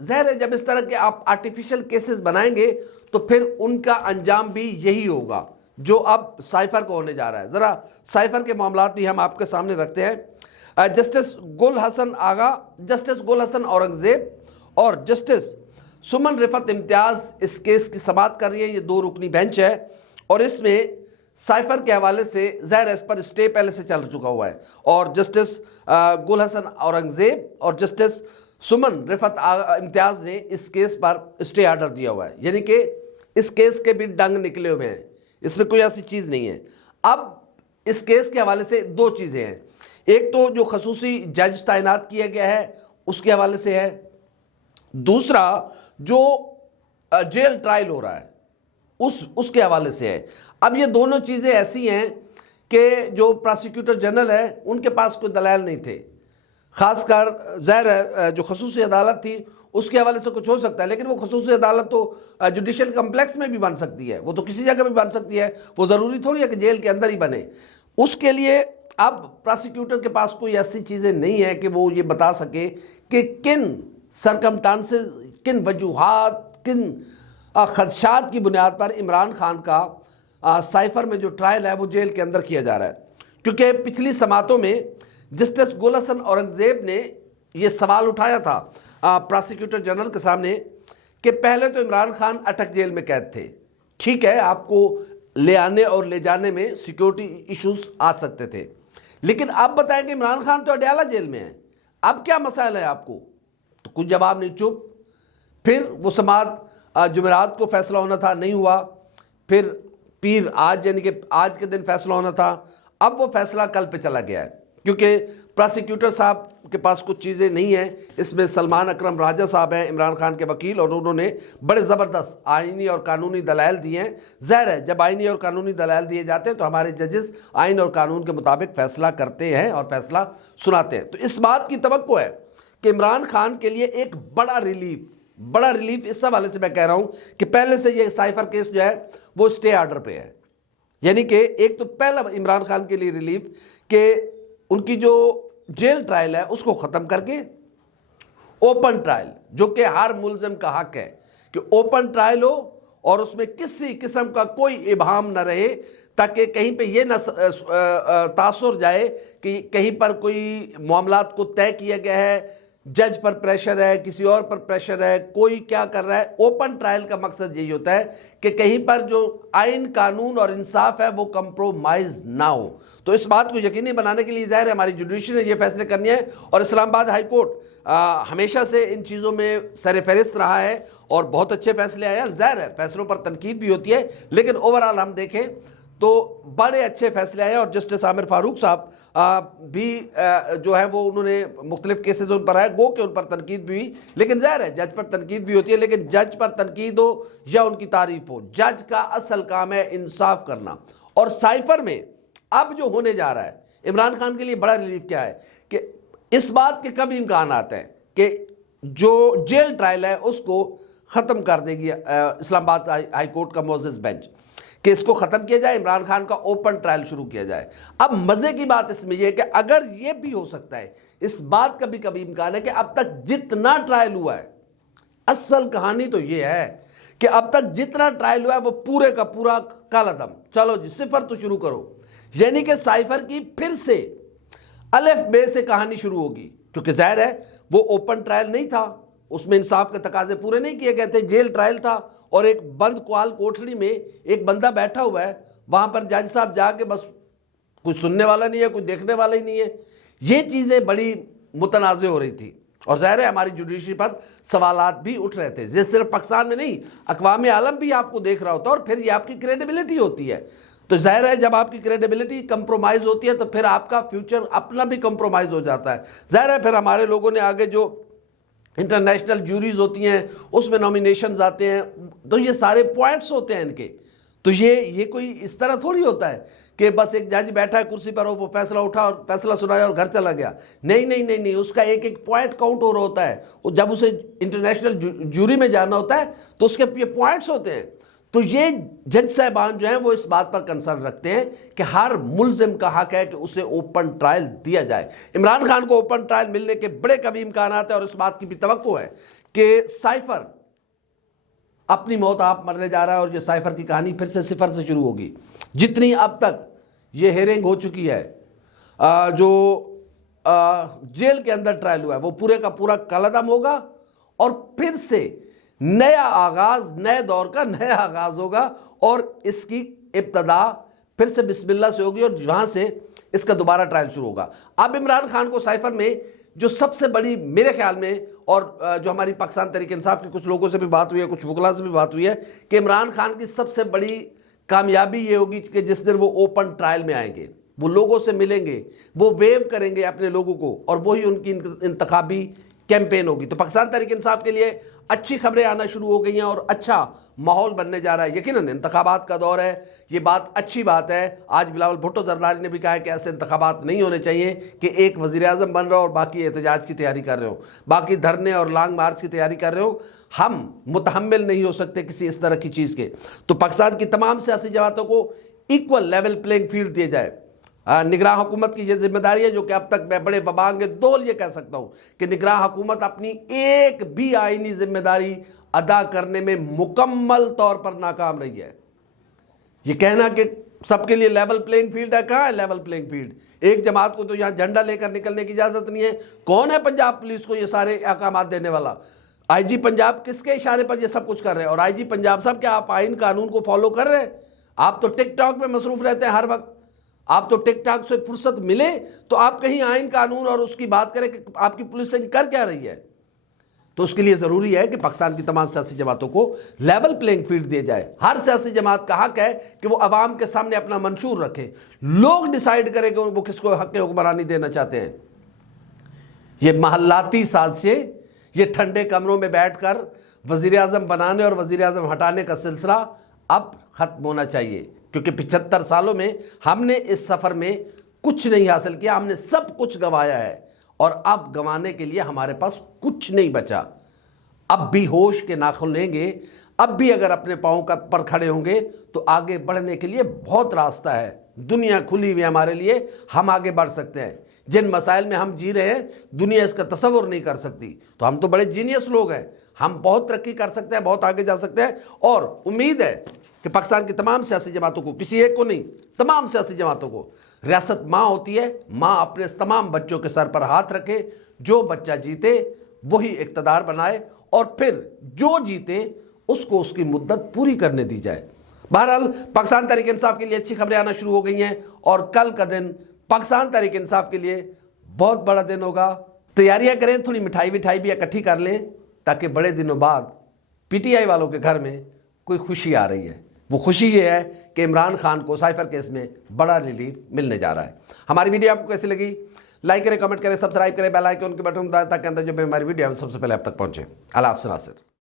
ظاہر ہے جب اس طرح کے آپ آرٹیفیشل کیسز بنائیں گے تو پھر ان کا انجام بھی یہی ہوگا جو اب سائفر کو ہونے جا رہا ہے۔ ذرا سائفر کے معاملات بھی ہم آپ کے سامنے رکھتے ہیں۔ جسٹس گل حسن آغا، جسٹس گل حسن اورنگزیب اور جسٹس سمن رفعت امتیاز اس کیس کی سماعت کر رہی ہے۔ یہ 2 رکنی بینچ ہے اور اس میں سائفر کے حوالے سے ظاہر اس پر اسٹے پہلے سے چل چکا ہوا ہے، اور جسٹس گل حسن اورنگزیب اور جسٹس سمن رفعت امتیاز نے اس کیس پر اسٹے آرڈر دیا ہوا ہے، یعنی کہ اس کیس کے بھی ڈنگ نکلے ہوئے ہیں، اس میں کوئی ایسی چیز نہیں ہے۔ اب اس کیس کے حوالے سے 2 چیزیں ہیں، ایک تو جو خصوصی جج تعینات کیا گیا ہے اس کے حوالے سے ہے، دوسرا جو جیل ٹرائل ہو رہا ہے اس کے حوالے سے ہے۔ اب یہ دونوں چیزیں ایسی ہیں کہ جو پراسیکیوٹر جنرل ہے ان کے پاس کوئی دلائل نہیں تھے، خاص کر ظاہر ہے جو خصوصی عدالت تھی اس کے حوالے سے کچھ ہو سکتا ہے، لیکن وہ خصوصی عدالت تو جوڈیشل کمپلیکس میں بھی بن سکتی ہے، وہ تو کسی جگہ بھی بن سکتی ہے، وہ ضروری تھوڑی ہے کہ جیل کے اندر ہی بنے۔ اس کے لیے اب پراسیکیوٹر کے پاس کوئی ایسی چیزیں نہیں ہیں کہ وہ یہ بتا سکے کہ کن سرکمٹانسز، کن وجوہات، کن خدشات کی بنیاد پر عمران خان کا سائفر میں جو ٹرائل ہے وہ جیل کے اندر کیا جا رہا ہے، کیونکہ پچھلی سماعتوں میں جسٹس گل حسن اورنگزیب نے یہ سوال اٹھایا تھا پراسیکیوٹر جنرل کے سامنے کہ پہلے تو عمران خان اٹک جیل میں قید تھے، ٹھیک ہے آپ کو لے آنے اور لے جانے میں سیکیورٹی ایشوز آ سکتے تھے، لیکن اب بتائیں کہ عمران خان تو اڈیالہ جیل میں ہے، اب کیا مسائل ہے آپ کو؟ تو کوئی جواب نہیں، چپ۔ پھر وہ سماعت جمعرات کو فیصلہ ہونا تھا، نہیں ہوا، پھر پیر آج یعنی کہ آج کے دن فیصلہ ہونا تھا، اب وہ فیصلہ کل پہ چلا گیا ہے، کیونکہ پراسیکیوٹر صاحب کے پاس کچھ چیزیں نہیں ہیں۔ اس میں سلمان اکرم راجہ صاحب ہیں عمران خان کے وکیل، اور انہوں نے بڑے زبردست آئینی اور قانونی دلائل دیے ہیں۔ ظاہر ہے جب آئینی اور قانونی دلائل دیے جاتے ہیں تو ہمارے ججز آئین اور قانون کے مطابق فیصلہ کرتے ہیں اور فیصلہ سناتے ہیں۔ تو اس بات کی توقع ہے کہ عمران خان کے لیے ایک بڑا ریلیف اس حوالے سے میں کہہ رہا ہوں کہ پہلے سے یہ سائفر کیس جو ہے وہ اسٹے آرڈر پہ ہے، یعنی کہ ایک تو پہلا عمران خان کے لیے ریلیف کہ ان کی جو جیل ٹرائل ہے اس کو ختم کر کے اوپن ٹرائل، جو کہ ہر ملزم کا حق ہے کہ اوپن ٹرائل ہو اور اس میں کسی قسم کا کوئی ابہام نہ رہے، تاکہ کہیں پہ یہ نہ تاثر جائے کہ کہیں پر کوئی معاملات کو طے کیا گیا ہے، جج پر پریشر ہے، کسی اور پر پریشر ہے، کوئی کیا کر رہا ہے۔ اوپن ٹرائل کا مقصد یہی ہوتا ہے کہ کہیں پر جو آئین، قانون اور انصاف ہے وہ کمپرومائز نہ ہو۔ تو اس بات کو یقینی بنانے کے لیے ظاہر ہے ہماری جوڈیشری نے یہ فیصلے کرنی ہے، اور اسلام آباد ہائی کورٹ ہمیشہ سے ان چیزوں میں سر فہرست رہا ہے اور بہت اچھے فیصلے آئے ہیں۔ ظاہر ہے فیصلوں پر تنقید بھی ہوتی ہے، لیکن اوورآل ہم دیکھیں تو بڑے اچھے فیصلے آئے، اور جسٹس عامر فاروق صاحب بھی جو ہے وہ انہوں نے مختلف کیسز ان پر آئے، گو کہ ان پر تنقید بھی ہوئی، لیکن ظاہر ہے جج پر تنقید بھی ہوتی ہے، لیکن جج پر تنقید ہو یا ان کی تعریف ہو، جج کا اصل کام ہے انصاف کرنا۔ اور سائفر میں اب جو ہونے جا رہا ہے عمران خان کے لیے بڑا ریلیف کیا ہے کہ اس بات کے کبھی امکانات ہیں کہ جو جیل ٹرائل ہے اس کو ختم کر دے گی اسلام آباد ہائی کورٹ کا معزز بینچ، کہ اس کو ختم کیا جائے، عمران خان کا اوپن ٹرائل شروع کیا جائے۔ اب مزے کی بات اس میں یہ ہے کہ اگر یہ بھی ہو سکتا ہے، اس بات کا بھی کبھی امکان ہے کہ اب تک جتنا ٹرائل ہوا ہے، اصل کہانی تو یہ ہے کہ اب تک جتنا ٹرائل ہوا ہے وہ پورے کا پورا کالا دم، چلو جی صفر تو شروع کرو، یعنی کہ سائفر کی پھر سے الف بے سے کہانی شروع ہوگی، کیونکہ ظاہر ہے وہ اوپن ٹرائل نہیں تھا، اس میں انصاف کے تقاضے پورے نہیں کیے گئے تھے، جیل ٹرائل تھا، اور ایک بند کوال کوٹھڑی میں ایک بندہ بیٹھا ہوا ہے، وہاں پر جج صاحب جا کے بس کوئی سننے والا نہیں ہے، کوئی دیکھنے والا ہی نہیں ہے۔ یہ چیزیں بڑی متنازع ہو رہی تھی، اور ظاہر ہے ہماری جوڈیشری پر سوالات بھی اٹھ رہے تھے، یہ صرف پاکستان میں نہیں، اقوام عالم بھی آپ کو دیکھ رہا ہوتا ہے، اور پھر یہ آپ کی کریڈیبلٹی ہوتی ہے۔ تو ظاہر ہے جب آپ کی کریڈیبلٹی کمپرومائز ہوتی ہے تو پھر آپ کا فیوچر اپنا بھی کمپرومائز ہو جاتا ہے۔ ظاہر ہے پھر ہمارے لوگوں نے آگے جو انٹرنیشنل جوریز ہوتی ہیں اس میں نومینیشنز آتے ہیں، تو یہ سارے پوائنٹس ہوتے ہیں ان کے، تو یہ کوئی اس طرح تھوڑی ہوتا ہے کہ بس ایک جج بیٹھا ہے کرسی پر، وہ فیصلہ اٹھا اور فیصلہ سنایا اور گھر چلا گیا۔ نہیں، اس کا ایک ایک پوائنٹ کاؤنٹ ہو رہا ہوتا ہے، جب اسے انٹرنیشنل جوری میں جانا ہوتا ہے تو اس کے یہ پوائنٹس ہوتے ہیں۔ تو یہ جج صاحبان جو ہیں وہ اس بات پر کنسرن رکھتے ہیں کہ ہر ملزم کا حق ہے کہ اسے اوپن ٹرائل دیا جائے۔ عمران خان کو اوپن ٹرائل ملنے کے بڑے کبھی امکانات ہیں، اور اس بات کی بھی توقع ہے کہ سائفر اپنی موت آپ مرنے جا رہا ہے اور یہ سائفر کی کہانی پھر سے صفر سے شروع ہوگی. جتنی اب تک یہ ہیرنگ ہو چکی ہے, جو جیل کے اندر ٹرائل ہوا ہے, وہ پورے کا پورا کل عدم ہوگا اور پھر سے نیا آغاز, نئے دور کا نیا آغاز ہوگا اور اس کی ابتدا پھر سے بسم اللہ سے ہوگی اور جہاں سے اس کا دوبارہ ٹرائل شروع ہوگا. اب عمران خان کو سائفر میں جو سب سے بڑی میرے خیال میں, اور جو ہماری پاکستان تحریک انصاف کے کچھ لوگوں سے بھی بات ہوئی ہے, کچھ وکلاء سے بھی بات ہوئی ہے, کہ عمران خان کی سب سے بڑی کامیابی یہ ہوگی کہ جس دن وہ اوپن ٹرائل میں آئیں گے, وہ لوگوں سے ملیں گے, وہ ویو کریں گے اپنے لوگوں کو, اور وہی ان کی انتخابی کیمپین ہوگی. تو پاکستان تحریک انصاف کے لیے اچھی خبریں آنا شروع ہو گئی ہیں اور اچھا ماحول بننے جا رہا ہے. یقیناً انتخابات کا دور ہے, یہ بات اچھی بات ہے. آج بلاول بھٹو زرداری نے بھی کہا ہے کہ ایسے انتخابات نہیں ہونے چاہیے کہ ایک وزیر اعظم بن رہا ہو اور باقی احتجاج کی تیاری کر رہے ہو, باقی دھرنے اور لانگ مارچ کی تیاری کر رہے ہو. ہم متحمل نہیں ہو سکتے کسی اس طرح کی چیز کے. تو پاکستان کی تمام سیاسی جماعتوں کو ایکول لیول پلینگ فیلڈ دیے جائے. نگراں حکومت کی یہ ذمہ داری ہے جو کہ اب تک میں بڑے ببانگ دول یہ کہہ سکتا ہوں کہ نگراں حکومت اپنی ایک بھی آئینی ذمہ داری ادا کرنے میں مکمل طور پر ناکام رہی ہے. یہ کہنا کہ سب کے لیے لیول پلینگ فیلڈ ہے, کہاں ہے لیول پلینگ فیلڈ؟ ایک جماعت کو تو یہاں جھنڈا لے کر نکلنے کی اجازت نہیں ہے. کون ہے پنجاب پولیس کو یہ سارے احکامات دینے والا؟ آئی جی پنجاب کس کے اشارے پر یہ سب کچھ کر رہے ہیں؟ اور آئی جی پنجاب صاحب کیا آپ آئین قانون کو فالو کر رہے ہیں؟ آپ تو ٹک ٹاک میں مصروف رہتے ہیں ہر وقت. آپ تو ٹک ٹاک سے فرصت ملے تو آپ کہیں آئین قانون اور اس کی بات کریں کہ آپ کی پولیسنگ کر کیا رہی ہے. تو اس کے لیے ضروری ہے کہ پاکستان کی تمام سیاسی جماعتوں کو لیول پلینگ فیلڈ دیے جائے. ہر سیاسی جماعت کا حق ہے کہ وہ عوام کے سامنے اپنا منشور رکھے, لوگ ڈیسائیڈ کریں کہ وہ کس کو حق حکمرانی دینا چاہتے ہیں. یہ محلاتی سازشیں, یہ ٹھنڈے کمروں میں بیٹھ کر وزیر اعظم بنانے اور وزیر اعظم ہٹانے کا سلسلہ اب ختم ہونا چاہیے, کیونکہ 75 سالوں میں ہم نے اس سفر میں کچھ نہیں حاصل کیا, ہم نے سب کچھ گنوایا ہے اور اب گنوانے کے لیے ہمارے پاس کچھ نہیں بچا. اب بھی ہوش کے ناخن لیں گے, اب بھی اگر اپنے پاؤں پر کھڑے ہوں گے تو آگے بڑھنے کے لیے بہت راستہ ہے. دنیا کھلی ہوئی ہے ہمارے لیے, ہم آگے بڑھ سکتے ہیں. جن مسائل میں ہم جی رہے ہیں دنیا اس کا تصور نہیں کر سکتی. تو ہم تو بڑے جینیس لوگ ہیں, ہم بہت ترقی کر سکتے ہیں, بہت آگے جا سکتے ہیں. اور امید ہے کہ پاکستان کی تمام سیاسی جماعتوں کو, کسی ایک کو نہیں, تمام سیاسی جماعتوں کو, ریاست ماں ہوتی ہے, ماں اپنے تمام بچوں کے سر پر ہاتھ رکھے, جو بچہ جیتے وہی اقتدار بنائے اور پھر جو جیتے اس کو اس کی مدت پوری کرنے دی جائے. بہرحال پاکستان تحریک انصاف کے لیے اچھی خبریں آنا شروع ہو گئی ہیں اور کل کا دن پاکستان تحریک انصاف کے لیے بہت بڑا دن ہوگا. تیاریاں کریں, تھوڑی مٹھائی بھی اکٹھی کر لیں تاکہ بڑے دنوں بعد پی ٹی آئی والوں کے گھر میں کوئی خوشی آ رہی ہے. وہ خوشی یہ ہے کہ عمران خان کو سائفر کیس میں بڑا ریلیف ملنے جا رہا ہے. ہماری ویڈیو آپ کو کیسی لگی؟ لائک کریں, کمنٹ کریں, سبسکرائب کریں, بیل آئیکن کے بٹن دبائیں تاکہ اندر جو بھی ہماری ویڈیو ہے سب سے پہلے آپ تک پہنچے. اللہ حافظ ناصر.